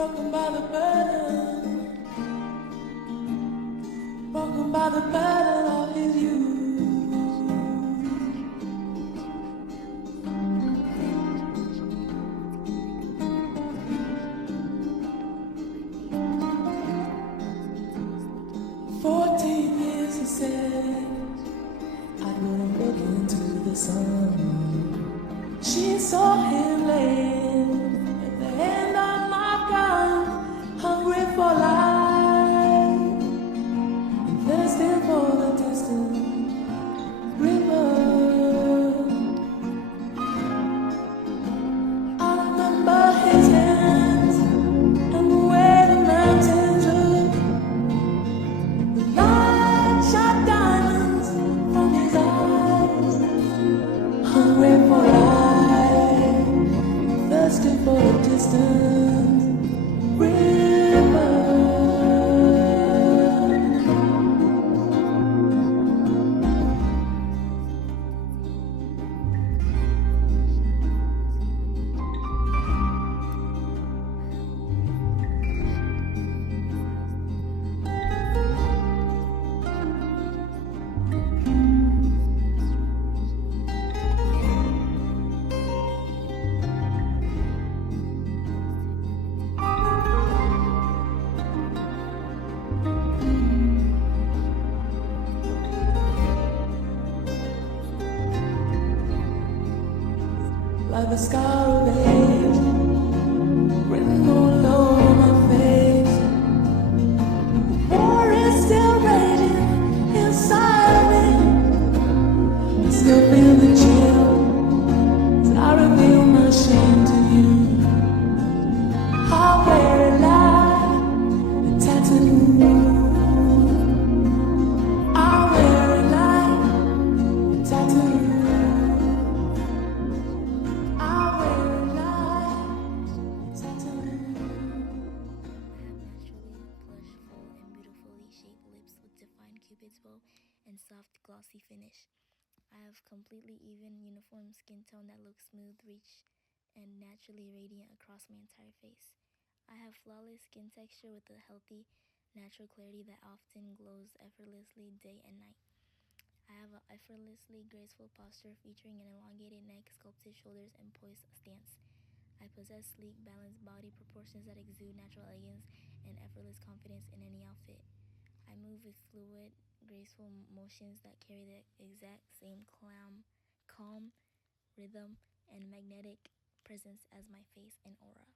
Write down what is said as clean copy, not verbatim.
broken by the burden, broken by the burden of his youth. 14 years he said I wouldn't look into the sun. She saw him laying at the end of my gun, hungry for life and thirsty for the distant river. I remember his hands and the way the mountains look. The light shot diamonds from his eyes, hungry for life, thirsty for the distant river. Like the scar of age written all over my face. The war is still raging inside of me. I still feel the chill as I reveal my shame to you. I wear it like a tattoo. I wear it like a tattoo. Cupid's bow and soft glossy finish. I have completely even uniform skin tone that looks smooth, rich, and naturally radiant across my entire face. I have flawless skin texture with a healthy, natural clarity that often glows effortlessly day and night. I have an effortlessly graceful posture featuring an elongated neck, sculpted shoulders, and poised stance. I possess sleek, balanced body proportions that exude natural elegance and effortless confidence in any outfit. I move with fluid, graceful motions that carry the exact same calm, rhythm, and magnetic presence as my face and aura.